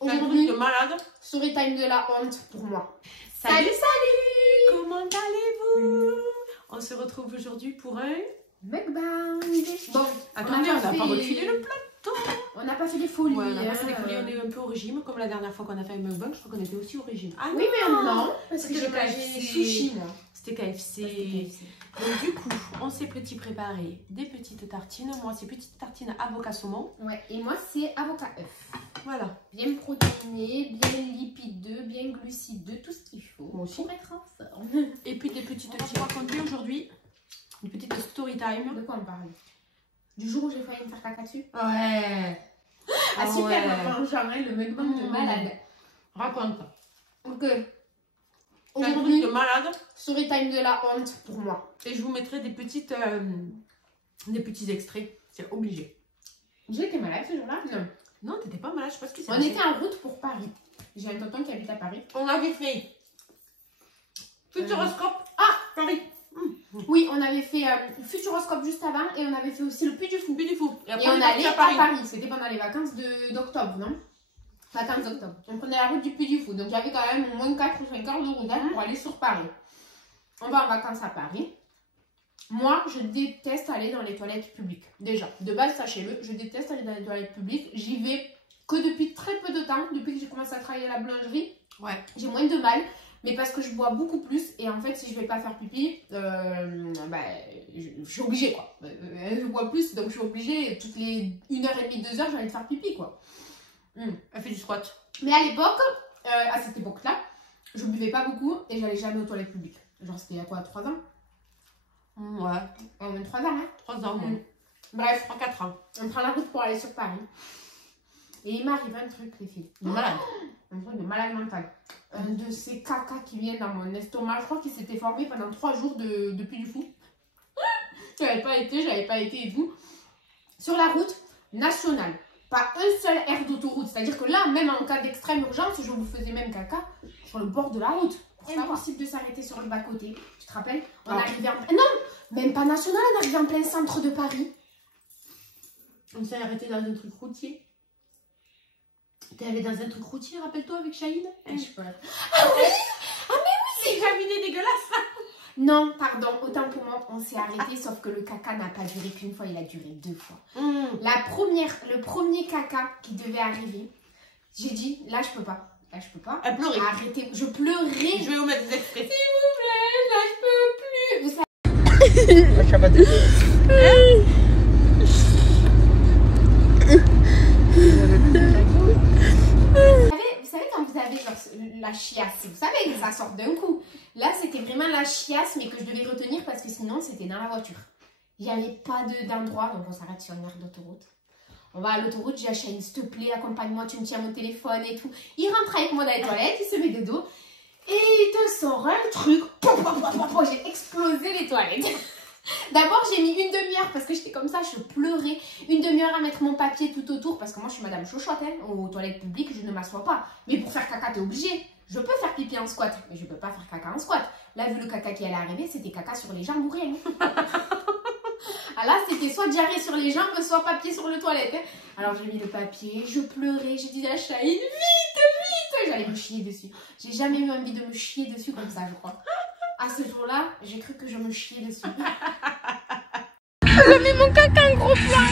Aujourd'hui, de malade. Story time de la honte pour moi. Salut, salut. Comment allez-vous? On se retrouve aujourd'hui pour un mukbang. Bon, attendez, on n'a pas refilé le plateau. On n'a pas fait des folies. Ouais, on n'a pas fait des folies, on est un peu au régime. Comme la dernière fois qu'on a fait un mukbang, je crois qu'on était aussi au régime. Ah oui, mais non, parce que j'ai j'ai mangé sushi, moi. C'était KFC. Donc du coup, on s'est préparé des petites tartines. Moi, c'est petites tartines avocat saumon. Ouais, et moi, c'est avocat œuf. Voilà. Bien protéiné, bien lipideux, bien glucideux, tout ce qu'il faut. Moi aussi. Pour être en forme. Et puis des petites... On va raconter aujourd'hui une petite story time. De quoi on parle? Du jour où j'ai failli me faire caca dessus? Ouais. Ah super, ouais. Le mukbang de malade. Raconte. Ok. Aujourd'hui, de malade. Story time de la honte pour moi. Et je vous mettrai des petits extraits. C'est obligé. J'ai été malade ce jour-là? Non. Non, t'étais pas malade, je sais pas ce qui s'est passé. On était en route pour Paris. J'ai un tonton qui habite à Paris. On avait fait Futuroscope. Ah, Paris. Oui, on avait fait Futuroscope juste avant et on avait fait aussi le Puy du Fou. Puy du Fou. Et on allait à Paris. C'était pendant les vacances d'octobre, non? Vacances d'octobre. On prenait la route du Puy du Fou. Donc il y avait quand même au moins 4 ou 5 heures de route pour aller sur Paris. On va en vacances à Paris. Moi, je déteste aller dans les toilettes publiques. Déjà, de base, sachez-le, je déteste aller dans les toilettes publiques. J'y vais que depuis très peu de temps, depuis que j'ai commencé à travailler à la boulangerie. Ouais. J'ai moins de mal, mais parce que je bois beaucoup plus. Et en fait, si je vais pas faire pipi, je suis obligée, quoi. Je bois plus, donc je suis obligée, toutes les 1h30, 2h, j'allais faire pipi, quoi. Elle fait du squat. Mais à l'époque, à cette époque-là, je buvais pas beaucoup et j'allais jamais aux toilettes publiques. Genre, c'était il y a quoi, 3 ans? Ouais. 3 ans, hein? 3 ans, ouais. Bref, 3-4 ans. On prend la route pour aller sur Paris. Et il m'arrive un truc, les filles. De malade. Un truc de malade mental. Un de ces cacas qui viennent dans mon estomac. Je crois qu'il s'était formé pendant 3 jours de Puy du Fou. J'avais pas été et tout. Sur la route nationale. Pas un seul air d'autoroute. C'est-à-dire que là, même en cas d'extrême urgence, je vous faisais même caca sur le bord de la route. Impossible de s'arrêter sur le bas-côté. Tu te rappelles? On arrivait en... Non, même pas national, on arrivait en plein centre de Paris. On s'est arrêté dans un truc routier. T'es allé dans un truc routier, rappelle-toi, avec Chahine? Ah oui! Ah mais oui! C'est cabinet dégueulasse! Non, pardon, autant pour moi, on s'est arrêté, sauf que le caca n'a pas duré qu'une fois, il a duré 2 fois. Le premier caca qui devait arriver, j'ai dit, là je peux pas. Là je peux pas. Elle pleurait. Arrêtez, je pleurais. Je vais vous mettre des extraits. S'il vous plaît, là je peux plus. Vous savez quand vous avez genre la chiasse, vous savez que ça sort d'un coup. Là c'était vraiment la chiasse mais que je devais retenir parce que sinon c'était dans la voiture. Il n'y avait pas d'endroit donc on s'arrête sur une aire d'autoroute. On va à l'autoroute, j'ai Chahine, s'il te plaît, accompagne-moi, tu me tiens mon téléphone et tout. Il rentre avec moi dans les toilettes, il se met de dos et il te sort un truc. J'ai explosé les toilettes. D'abord, j'ai mis une demi-heure parce que j'étais comme ça, je pleurais. Une demi-heure à mettre mon papier tout autour parce que moi, je suis madame chochotte, hein, aux toilettes publiques, je ne m'assois pas. Mais pour faire caca, t'es obligé. Je peux faire pipi en squat, mais je peux pas faire caca en squat. Là, vu le caca qui allait arriver, c'était caca sur les jambes ou rien. Ah là, c'était soit diarrhée sur les jambes, soit papier sur le toilette. Hein. Alors, j'ai mis le papier, je pleurais, j'ai dit à Chahine, vite, vite. J'allais me chier dessus. J'ai jamais eu envie de me chier dessus comme ça, je crois. À ce jour-là, j'ai cru que je me chiais dessus. J'ai mis mon caca en gros plan.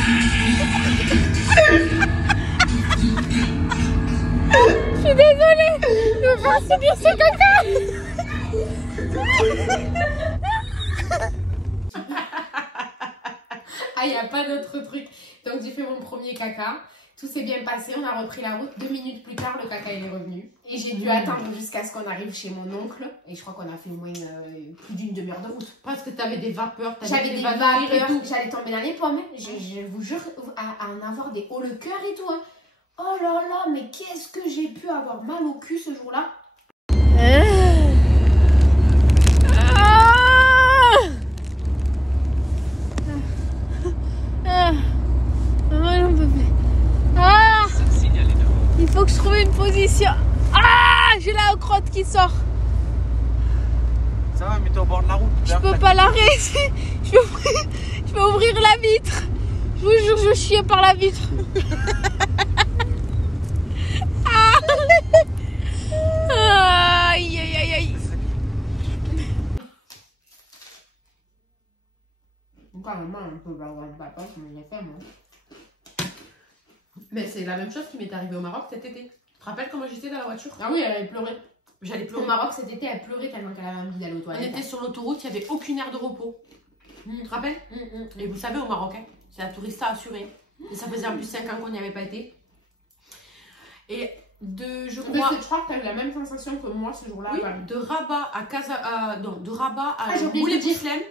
Je suis désolée de me faire subir ce caca. Ah, il n'y a pas d'autre truc. Donc, j'ai fait mon premier caca. Tout s'est bien passé. On a repris la route. 2 minutes plus tard, le caca il est revenu. Et j'ai dû attendre jusqu'à ce qu'on arrive chez mon oncle. Et je crois qu'on a fait au moins plus d'une demi-heure de route. Parce que tu avais des vapeurs. J'avais des vapeurs. J'allais tomber dans les pommes. Je vous jure, à en avoir des hauts le cœur et tout. Hein. Oh là là, mais qu'est-ce que j'ai pu avoir mal au cul ce jour-là. Il faut que je trouve une position. Ah, j'ai la crotte qui sort. Ça va, mets-toi au bord de la route. Je peux pas l'arrêter. Je vais ouvrir la vitre. Je vous jure, je chiais par la vitre. Ah. peu la poche, mais je l'ai fait, moi. Mais c'est la même chose qui m'est arrivée au Maroc cet été. Tu te rappelles comment j'étais dans la voiture? Ah oui, elle avait pleuré. J'allais Au pleurer. Maroc cet été, elle pleurait tellement qu'elle avait envie d'aller aux On toilettes. était sur l'autoroute, il n'y avait aucune aire de repos. Tu te rappelles? Et vous savez, au Maroc, hein, c'est la tourista assurée. Et ça faisait en plus 5 ans qu'on n'y avait pas été. Et je crois... Je crois que tu as eu la même sensation que moi ce jour-là. Oui, Paris. de Rabat à de Rabat à j'ai oublié de dire. Boulay-Bouslem.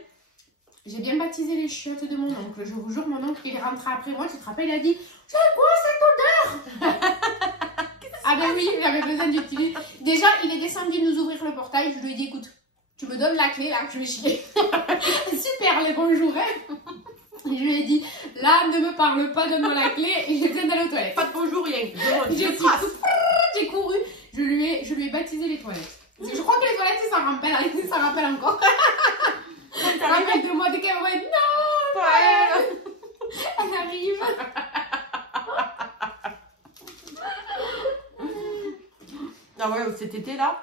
J'ai bien baptisé les chiottes de mon oncle. Je vous jure, mon oncle, il est rentré après moi. Tu te rappelles, il a dit c'est quoi cette odeur? Ah ben oui, j'avais besoin d'utiliser. Déjà, il est descendu nous ouvrir le portail. Je lui ai dit écoute, tu me donnes la clé là, je vais chier. Super les bonjours. Hein. Je lui ai dit là, ne me parle pas, donne-moi la clé et j'ai besoin d'aller aux toilettes. Pas de bonjour, rien. J'ai couru, je lui ai baptisé les toilettes. Je crois que les toilettes, ça rappelle encore. Ça rappelle de moi, dès qu'elle va être non, Ouais. elle arrive. Ah ouais, cet été-là,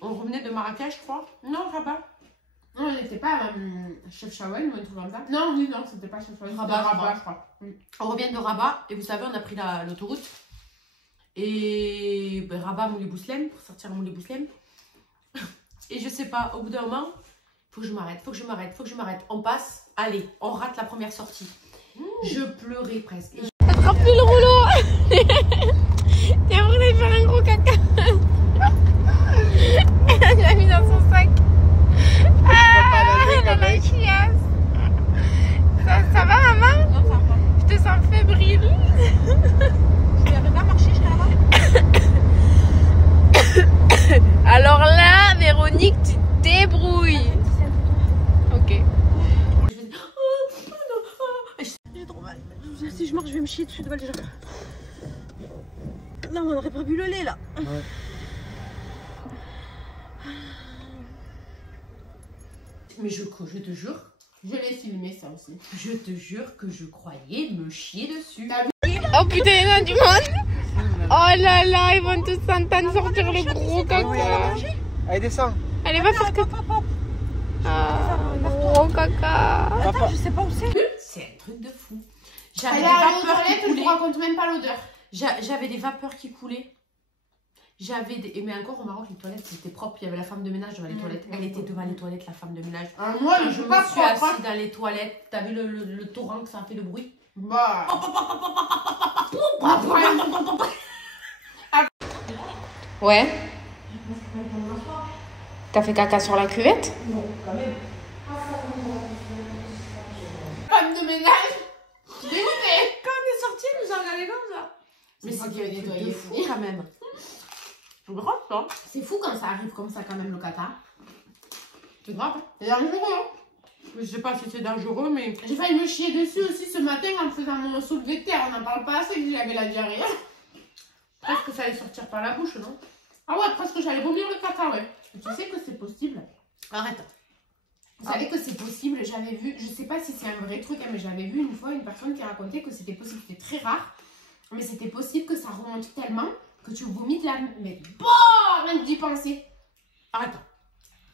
on revenait de Marrakech, je crois. Non, Rabat. Non, on n'était pas Chef Chaouel ou un truc comme ça. Non, oui, non, c'était pas Chef Chaouel. Rabat, je crois. On revient de Rabat et vous savez, on a pris l'autoroute. Et ben, Rabat, Moulay-Bouslem, pour sortir à Moulay-Bouslem. Et je sais pas, au bout d'un moment, faut que je m'arrête. On passe, allez, on rate la première sortie. Je pleurais presque. Attrape plus le rouleau. T'es en train de faire un gros caca. Elle l'a mis dans son sac. Ah, elle a la chiasse. Ça va, maman? Non, ça va. Je te sens fébrile. Je vais pas marcher jusqu'à là-bas. Alors là, Véronique, tu te débrouilles. Ok. J'ai trop mal. Si je marche, je vais me chier dessus devant les gens. Non, on n'aurait pas bu le lait là. Ouais. Mais je te jure, Je l'ai filmé ça aussi. je te jure que je croyais me chier dessus. Oh putain, il y en a du monde. Oh là là, ils vont tous s'entendre sortir le gros caca. Allez, descends. Allez, va faire que... Ah, gros caca. Papa. Je sais pas où c'est. C'est un truc de fou. Elle J'avais est des allée aux vapeurs qui toilettes, je ne coulaient. vous raconte même pas l'odeur. J'avais des vapeurs qui coulaient. Mais encore au Maroc, les toilettes c'était propre. Il y avait la femme de ménage devant les toilettes. Elle était devant les toilettes, la femme de ménage. Moi, Quand je je suis me pas suis propre. assise dans les toilettes. T'as vu le torrent que ça a fait de bruit? Bah. Ouais. T'as fait caca sur la cuvette? Femme de ménage. Dégoûtée. Quand on est sorti, elle nous a regardé comme ça. Mais C'est moi c'est qui ai un truc nettoyé. de fou quand même. C'est grave ça. C'est fou quand ça arrive comme ça quand même le caca. C'est grave. C'est dangereux. Je sais pas si c'est dangereux, mais. J'ai failli me chier dessus aussi ce matin en faisant mon soulevé de terre. On n'en parle pas assez que j'avais la diarrhée. Presque ça allait sortir par la bouche, non? Ah ouais, presque j'allais vomir le caca, ouais. Tu sais que c'est possible. Arrête. Vous savez que c'est possible, j'avais vu, je sais pas si c'est un vrai truc, hein, mais j'avais vu une fois une personne qui racontait que c'était possible, c'était très rare, mais c'était possible que ça remonte tellement que tu vomis de la... Mais bon, rien d'y penser. Arrête.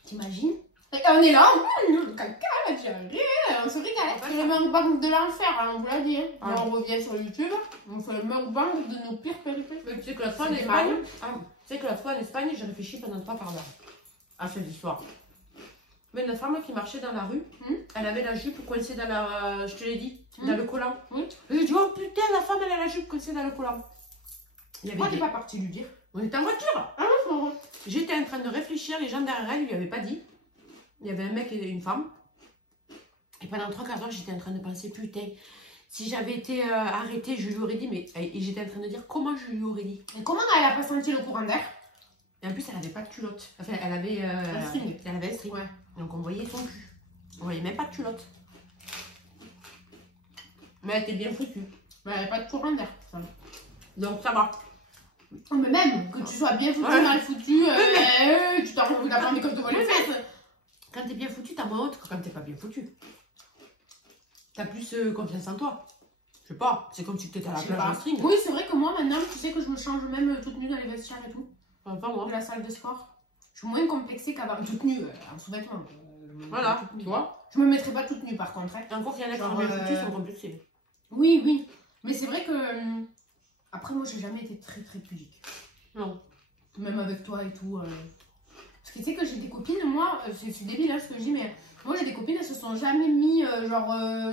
T'imagines? Et on est là, le caca, la diarrhée, on se régale. C'est le mukbang de l'enfer, hein, on vous l'a dit. Hein. Ouais. Là, on revient sur YouTube, on fait le mukbang de nos pires péripéties. Mais tu sais que la fois en C'est Espagne, marrant. tu sais que la fois en Espagne, j'ai réfléchi pendant 3 quarts d'heure à cette histoire. Mais une femme qui marchait dans la rue, elle avait la jupe coincée dans la. Je te l'ai dit, dans le collant. Oui. Et j'ai dit, oh putain, la femme elle a la jupe coincée dans le collant. Il y avait Moi, t'es des- pas partie lui dire. On était en voiture. Ah non, c'est vrai. J'étais en train de réfléchir, les gens derrière elle lui avaient pas dit. Il y avait un mec et une femme. Et pendant 3 quarts d'heure, j'étais en train de penser, putain, si j'avais été arrêtée, je lui aurais dit, mais. Et j'étais en train de dire, comment je lui aurais dit? Et comment elle a pas senti le courant d'air? Et en plus, elle avait pas de culotte. Enfin, elle avait. Un string. Elle avait un string. Ouais. Donc on voyait son cul. On voyait même pas de culotte. Mais elle était bien foutue. Mais elle a pas de courant d'air. Ça. Donc ça va. Oh, mais même que tu sois bien foutu, Ouais. mal foutu, tu t'as envie d'apprendre comme te voit les fesses. Quand t'es bien foutu, t'as moins honte que quand t'es pas bien foutu. T'as plus confiance en toi. Je sais pas, c'est comme si t'étais à la Je sais plage pas. en string. Oui, c'est vrai que moi maintenant, tu sais que je me change même toute nue dans les vestiaires et tout. Enfin, pas moi. De la salle de sport. Je suis moins complexée qu'avant. Toute nue, en sous-vêtements. Voilà, tu vois. Je me mettrais pas toute nue par contre. Hein. Et encore qu'il y en a qui Genre, sont bien foutus, ils sont compulsifs. Oui, oui. Mais c'est vrai que. Après, moi, j'ai jamais été très très pudique. Non. Même avec toi et tout. Parce que tu sais que j'ai des copines, moi, c'est débile hein, ce que je dis, mais moi j'ai des copines, elles se sont jamais mis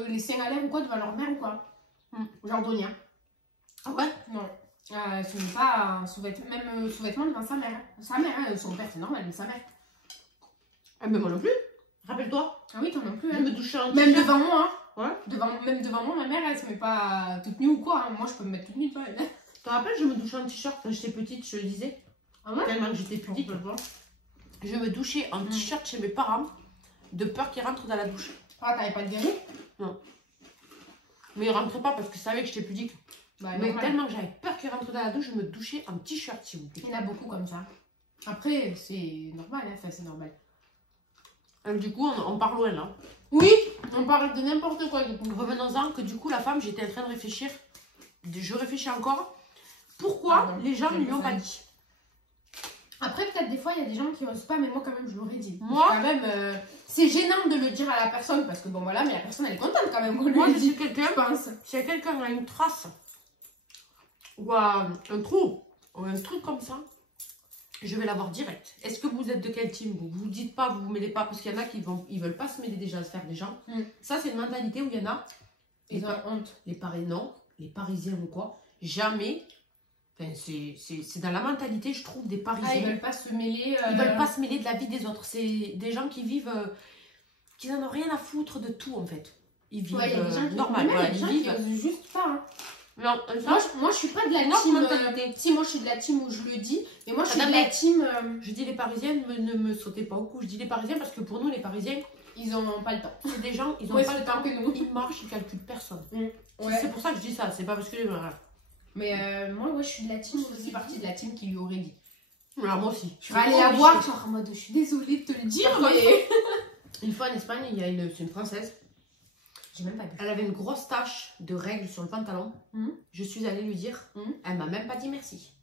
les seins à l'air ou quoi devant leur mère ou quoi. Genre Donia. Ah ouais? Non. Elle se met pas même sous-vêtements devant sa mère. Sa mère, hein, son père c'est normal, mais sa mère. Ah mais moi non plus. Rappelle-toi. Ah oui, toi non plus. Je Hein. me douchais en Même t-shirt. devant moi. Hein. Ouais. Même devant moi, ma mère, elle se met pas toute nue ou quoi. Hein. Moi, je peux me mettre toute nue, toi. Tu te rappelles, je me douchais en t-shirt quand j'étais petite, je le disais. Ah ouais? Tellement que j'étais pudique. Je me douchais en t-shirt chez mes parents, de peur qu'ils rentrent dans la douche. Ah, t'avais pas de guéri? Non. Mais ils rentraient pas parce qu'ils savaient que j'étais pudique. Bah, Mais normal. tellement que j'avais peur qu'ils rentrent dans la douche, je me douchais en t-shirt, s'il vous plaît. Il y en a beaucoup comme ça. Après, c'est normal, hein. Enfin, c'est normal. Du coup, on part loin là. Oui, on parle de n'importe quoi du coup. Revenons-en que du coup, la femme, j'étais en train de réfléchir. Je réfléchis encore. Pourquoi les gens ne lui ont pas dit? Après, peut-être des fois, il y a des gens qui osent pas, mais moi, quand même, je l'aurais dit. Moi quand même, c'est gênant de le dire à la personne parce que bon, voilà, mais la personne, elle est contente quand même qu'on Moi, lui je dit. suis quelqu'un, Je pense. s'il y a quelqu'un a une trace ou un trou ou un truc comme ça, je vais l'avoir direct. Est-ce que vous êtes de quel team? Vous vous dites pas, vous vous mêlez pas, parce qu'il y en a qui veulent pas se mêler déjà à se faire des gens. Ça, c'est une mentalité où il y en a. Ils ont honte. Les Parisiens ou quoi, jamais. Enfin, c'est dans la mentalité, je trouve, des Parisiens. Ah, ils veulent pas se mêler. Ils veulent pas se mêler de la vie des autres. C'est des gens qui vivent, qui n'en ont rien à foutre de tout en fait. Ils vivent Ouais, il y a des gens qui normal. Voilà, des gens ils qui vivent. osent juste pas. Hein. Non, Moi, je suis pas de la une autre team. mentalité. Si, moi, je suis de la team où je le dis, mais moi, je suis Ah, de non, la team. je dis les Parisiennes, ne me sautez pas au cou. Je dis les Parisiens parce que pour nous, les Parisiens, Ils ont pas le temps. c'est des gens, ils ont Ouais, pas c'est le temps. que nous. Ils marchent, ils calculent personne. Ouais. C'est pour ça que je dis ça. C'est pas parce que Mais moi, ouais, je suis de la team. Je suis partie de la team qui lui aurait dit. alors, moi aussi. Je suis allée la voir, genre en mode, je suis désolée de te le dire, mais. Une fois en Espagne, il y a c'est une Française. J'ai même pas vu. Elle avait une grosse tache de règles sur le pantalon. Je suis allée lui dire. Elle m'a même pas dit merci.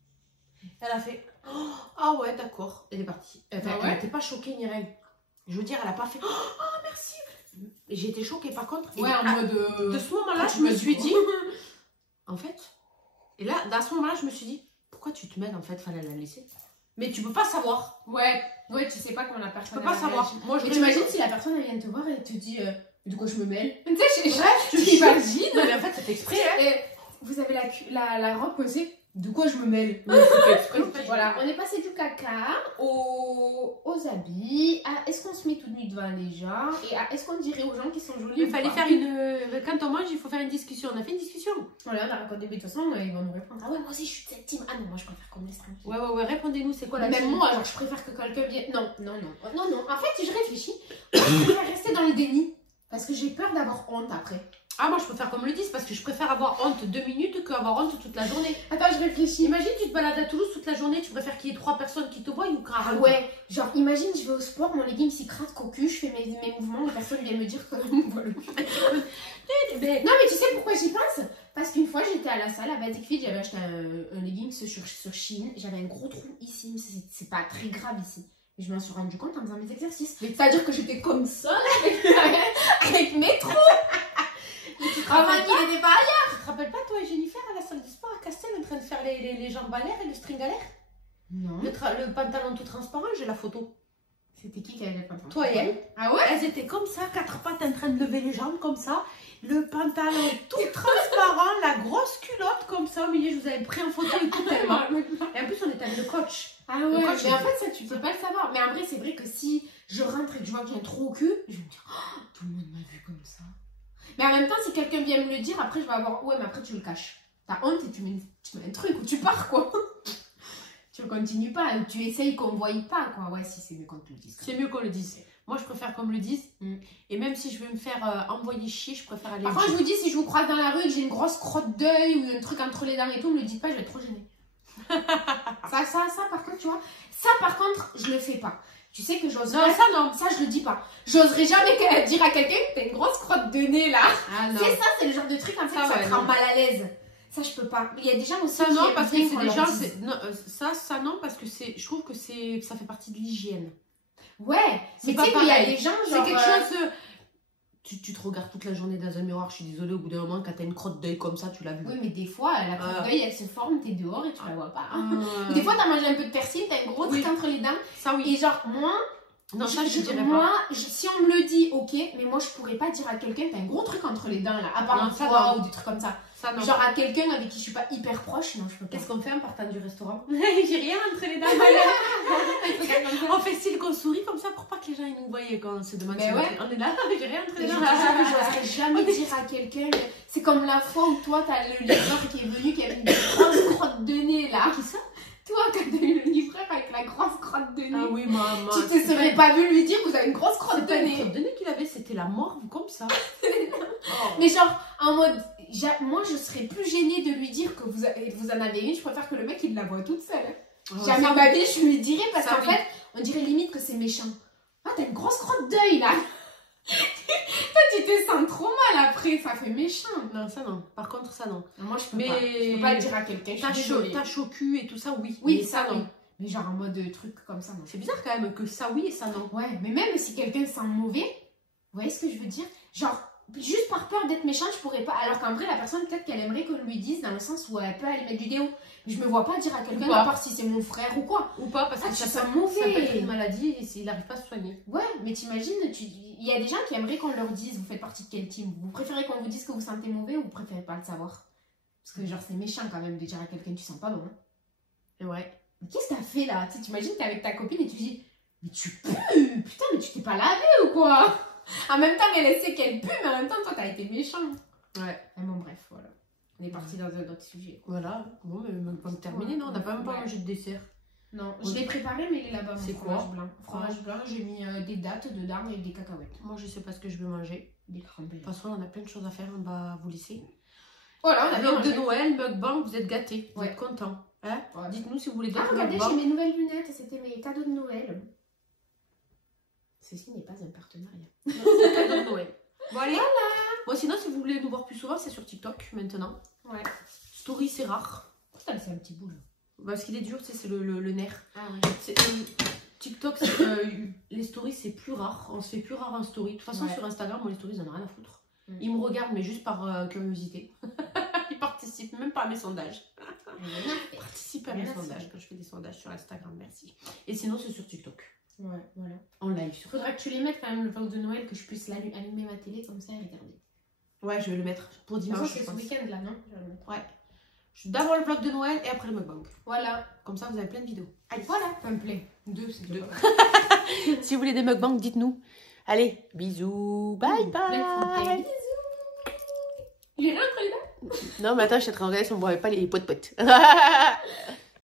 Elle a fait oh, ah ouais, d'accord. Elle est partie. Enfin, Ah ouais, elle n'était pas choquée ni rien. Je veux dire, elle a pas fait oh, merci. Et j'ai été choquée par contre. Ouais, Et en mode. de ce moment-là, tu je me m'as suis dit dit quoi en fait. Et là, à ce moment-là, je me suis dit pourquoi tu te mêles en fait, fallait la laisser. Mais tu peux pas savoir. Ouais, tu sais pas comment la Tu personne. peux pas elle savoir. réagit. Moi, je Mais t'imagines si la personne elle vient te voir et te dit de quoi je me mêle. Tu sais, je te t'imagines. Non, mais en fait, c'est exprès. Hein. Et vous avez la robe posée. De quoi je me mêle. Mais c'est exprès, en fait. Voilà, on est passé du caca aux habits, à est-ce qu'on se met tout nu devant les gens et à est-ce qu'on dirait aux gens qui sont jolis. Il fallait faire une. Quand on mange, il faut faire une discussion. On a fait une discussion. Voilà, on a raconté, mais de toute façon, ils vont nous répondre. Ah ouais, moi aussi je suis de cette team. Ah non, moi je préfère qu'on me laisse tranquille. Ouais, répondez-nous, c'est quoi la Même team? moi, alors je préfère que quelqu'un vienne. Non. En fait, je réfléchis. Je préfère rester dans le déni parce que j'ai peur d'avoir honte après. Ah, moi je préfère qu'on me le dise parce que je préfère avoir honte 2 minutes qu'avoir honte toute la journée. Attends, je réfléchis. Imagine, tu te balades à Toulouse toute la journée, tu préfères qu'il y ait 3 personnes qui te voient ou Ah 40? ouais, genre imagine, je vais au sport, mon legging s'y craque au cul, je fais mes mouvements, les personnes viennent me dire que voilà. Non mais tu sais pourquoi j'y pense? Parce qu'une fois j'étais à la salle à Basic Fit, j'avais acheté un legging sur Shein, j'avais un gros trou ici, mais c'est pas très grave ici. Et je m'en suis rendu compte en faisant mes exercices. C'est-à-dire que j'étais comme ça avec mes trous. Ah, il était pas ailleurs. Tu te rappelles pas toi et Jennifer à la salle de sport à Castel en train de faire les jambes à l'air et le string à l'air? Non. Le pantalon tout transparent, j'ai la photo. C'était qui avait le pantalon? Toi et elle. Ah ouais? Elles étaient comme ça, 4 pattes en train de lever les jambes comme ça. Le pantalon tout transparent, la grosse culotte comme ça au milieu. Je vous avais pris en photo et tout tellement. Et en plus, on était avec le coach. Ah ouais, mais en fait, ça, tu peux pas le savoir. Mais en vrai, c'est vrai que si je rentre et que je vois que j'ai un trou au cul, je vais me dire, oh, tout le monde m'a vu comme ça. Mais en même temps, si quelqu'un vient me le dire, après, je vais avoir, ouais, mais après, tu le caches. T'as honte et tu mets un truc ou tu pars, quoi. Tu ne continues pas, ou tu essayes qu'on ne voie pas, quoi. Ouais, si, c'est mieux qu'on te le dise. C'est mieux qu'on le dise. Moi, je préfère qu'on me le dise. Et même si je veux me faire envoyer chier, je préfère aller. Par contre, je vous dis, si je vous croise dans la rue et que j'ai une grosse crotte d'œil ou un truc entre les dents et tout, me le dites pas, je vais être trop gênée. ça, par contre, tu vois. Ça, par contre, je le fais pas. Tu sais que j'ose. Non, ça, je le dis pas. J'oserais jamais dire à quelqu'un que t'as une grosse crotte de nez là. Ah non. C'est ça, c'est le genre de truc en fait, ça te rend mal à l'aise. Ça, je peux pas. Il y a des gens aussi ça qui non parce que aiment c'est qu'on des leur gens dise. non, ça non parce que c'est je trouve que ça fait partie de l'hygiène. Ouais, C'est mais pas tu sais qu'il y a pareil. des gens, C'est genre... quelque chose. Tu te regardes toute la journée dans un miroir, je suis désolée, au bout d'un moment, quand t'as une crotte d'œil comme ça, tu l'as vu. Oui, mais des fois, la crotte d'œil, elle se forme, t'es dehors et tu la vois pas. Euh, Ou des fois, t'as mangé un peu de persil, t'as un gros Oui. truc entre les dents. Ça, oui. Et genre, moi, Non, ça, je dirais moi pas. si on me le dit, ok, mais moi, je pourrais pas dire à quelqu'un, t'as un gros truc entre les dents, là, à part Non, un ça, foie non. ou des trucs comme ça. Ça, non. Genre à quelqu'un avec qui je suis pas hyper proche, non, je peux pas. Qu'est-ce qu'on fait en partant du restaurant? J'ai rien entre les dents. On fait style qu'on sourit comme ça pour pas que les gens ils nous voient quand on se demande Mais si ouais. on est là. J'ai rien entre Et les je dents. te jure que j'oserais jamais dire à quelqu'un. C'est comme la fois où toi, t'as le livreur qui est venu, qui avait une grosse crotte de nez là. Qui ça? Toi, quand t'as eu le livreur avec la grosse crotte de nez. Ah oui, maman. Tu te serais pas vu lui dire que vous avez une grosse crotte de C'était une nez. crotte de nez qu'il avait, c'était la morve comme ça. Oh. Mais genre, en mode, moi je serais plus gênée de lui dire que vous en avez une. Je préfère que le mec il la voit toute seule. Oh, Jamais ça, de ma vie je lui dirais parce Ça, qu'en oui. fait, on dirait limite que c'est méchant. Ah, t'as une grosse crotte d'œil là. Toi, tu te sens trop mal après, ça fait méchant. Non, ça non. Par contre, ça non. Non, moi je peux Mais pas. Je peux pas le dire à quelqu'un. Je suis désolée. Tache au cul et tout ça, oui. Oui, Mais ça non. oui. Mais genre en mode truc comme ça, non. C'est bizarre quand même que ça oui et ça non. Ouais, mais même si quelqu'un sent mauvais, vous voyez ce que je veux dire? Genre, juste par peur d'être méchante, je pourrais pas. Alors qu'en vrai, la personne, peut-être qu'elle aimerait qu'on lui dise dans le sens où elle peut aller mettre du déo. Mais je me vois pas dire à quelqu'un, Ou pas. à part si c'est mon frère ou quoi. Ou pas, parce que Ah, ça tu peut sens ça peut être mauvais. une maladie et s'il n'arrive pas à se soigner. Ouais, mais t'imagines, il y a des gens qui aimeraient qu'on leur dise, vous faites partie de quel team? Vous préférez qu'on vous dise que vous sentez mauvais ou vous préférez pas le savoir? Parce que genre, c'est méchant quand même de dire à quelqu'un, tu sens pas bon. Hein. Et ouais. Mais qu'est-ce que t'as fait là? Tu sais, t'imagines, t'es avec ta copine et tu dis, mais tu pues! Putain, mais tu t'es pas lavé ou quoi? En même temps, elle sait qu'elle pue, mais en même temps, toi, t'as été méchant. Ouais. Ah bon, bref, voilà. On est parti dans un autre sujet. Voilà. Bon, mais même pas terminé, non, on n'a pas même pas Ouais. mangé de dessert. Non, je l'ai préparé, mais il est là-bas, mon C'est fromage quoi? blanc. Fromage blanc, j'ai mis des dattes dedans et des cacahuètes. Moi, je sais pas ce que je vais manger. Des crumbés. De toute façon, on a plein de choses à faire, on va vous laisser. Voilà, on a bien Vlog de mangé. Noël, mukbang, vous êtes gâtés, vous Ouais. êtes contents. Hein? Ouais. Dites-nous si vous voulez Ah, d'autres regardez, j'ai mukbangs. mes nouvelles lunettes, c'était mes cadeaux de Noël. Ceci n'est pas un partenariat. C'est le cadeau de Noël. Bon, allez. Bon, sinon, si vous voulez nous voir plus souvent, c'est sur TikTok maintenant. Ouais. Story, c'est rare. Putain, c'est un petit bout là. Parce qu'il est dur, c'est le nerf. Ah ouais. TikTok, les stories, c'est plus rare. On se fait plus rare en story. De toute façon, Ouais. sur Instagram, moi, les stories, j'en ai rien à foutre. Mm. Ils me regardent, mais juste par curiosité. Ils participent même pas à mes sondages. Ils participent à mes Merci. sondages quand je fais des sondages sur Instagram, merci. Et sinon, c'est sur TikTok. Ouais, voilà. En live sur. Faudra que tu les mettes quand même le vlog de Noël, que je puisse allumer ma télé comme ça et regarder. Ouais, je vais le mettre pour De toute façon, dimanche. c'est Je ce pense. week-end là, non? Je vais le mettre. Ouais. D'abord le vlog de Noël et après le mukbang. Voilà. Comme ça, vous avez plein de vidéos. Allez, voilà. Ça me plaît. 2, c'est Deux. deux. Si vous voulez des mukbangs, dites-nous. Allez, bisous, bye Plein de photos. bye. Bisous. J'ai rien pris là. Non, mais attends, je suis en train de regarder si on ne voit pas les potes-potes.